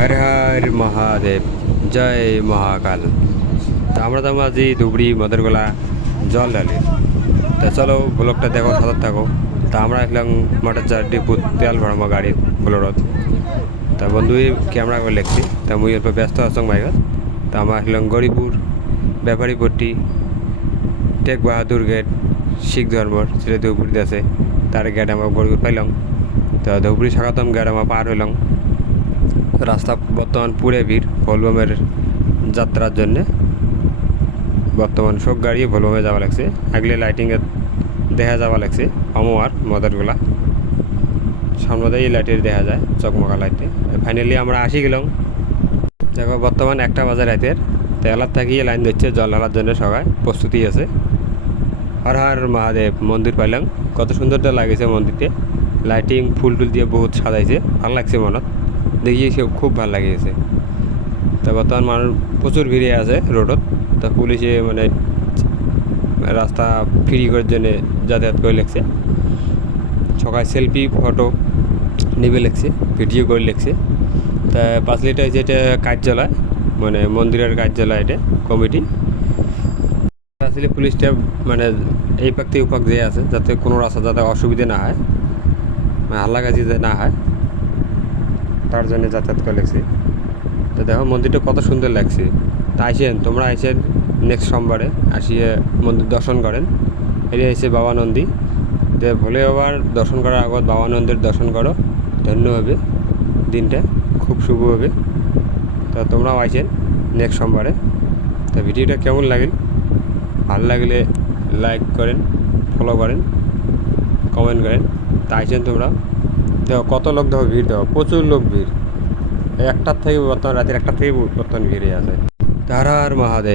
হর হর মহাদেব, জয় মহাকাল। তা আমরা যাবো আজ ধুবড়ি মদরগোলা জল ঢালে। তা চলো ব্লগটা দেখো, সাথে থাকো। তা আমরা আসলাম মোটর চার ডিপু তেল ভরামো গাড়ির ব্লোরত। তা বন্ধু ক্যামেরা করে লেখছি, তা মুই এরপর ব্যস্ত আসং বাইকত। তা আমরা আসলাম গরিপুর ব্যাপারীপট্টি টেক বাহাদুর গেট শিখ ধর্মর সেটা ধুবড়িতে আছে। তার গেট আমরা গরিপুর পাইলাম। তা ধুবড়ি স্বাগতম গেট আমরা পার হইলাম। রাস্তা বর্তমান পুরে ভিড় ভোলবমের যাত্রার জন্যে। বর্তমান সব গাড়ি ভোলবমে যাওয়া লাগছে, আগলে লাইটিংয়ে দেখা যাওয়া লাগছে অমোয়ার মদরগুলা সামনে এই লাইটের দেখা যায় চকমকা লাইটে। ফাইনালি আমরা আসি গেলাম। দেখো বর্তমান 1টা বাজে রাতের। তেলার থাকিয়ে লাইন দিচ্ছে জল ঢালার জন্য, সবাই প্রস্তুতি আছে। হর হর মহাদেব মন্দির পাইলাম, কত সুন্দরটা লাগেছে মন্দিরতে। লাইটিং ফুল টুল দিয়ে বহুত সাজাইছে, ভালো লাগছে মনত দেখিয়ে, সে খুব ভালো লাগিয়েছে। তা বর্তমান মানুষ প্রচুর ভিড়ে আছে রোডত। তা পুলিশে মানে রাস্তা ফ্রি করার জন্যে যাতায়াত করে লেগছে। সকাল সেলফি ফটো নেবে লেগছে, ভিডিও করে লেগছে। তা 5 লিটার যেটা কার্যালয়, মানে মন্দিরের কার্যালয়, এটা কমিটি। আসলে পুলিশটা মানে এই পাক থেকে উপাক যে আছে, যাতে কোনো রাস্তা যাতে অসুবিধা না হয়, হাল্লাগাজি যে না হয়, তার জন্য যাতায়াত করে লেগছে। তো দেখো মন্দিরটা কত সুন্দর লাগছে। তা আইসেন, তোমরা আইসেন নেক্সট সোমবারে আসিয়ে মন্দির দর্শন করেন। এটা এসে বাবা নন্দী যে ভোলে বাবার দর্শন করার আগত বাবা নন্দীর দর্শন করো, ধন্য হবে, দিনটা খুব শুভ হবে। তা তোমরাও আইসেন নেক্সট সোমবারে। তা ভিডিওটা কেমন লাগেল, ভালো লাগলে লাইক করেন, ফলো করেন, কমেন্ট করেন। তা আইসেন তোমরা। দেখো কত লোক, দেখো ভিড়, দেখো প্রচুর লোক ভিড়। 1টার থেকে বর্তমান রাতের 1টার থেকে বর্তমান ভিড়ে আছে। হর হর মহাদেব।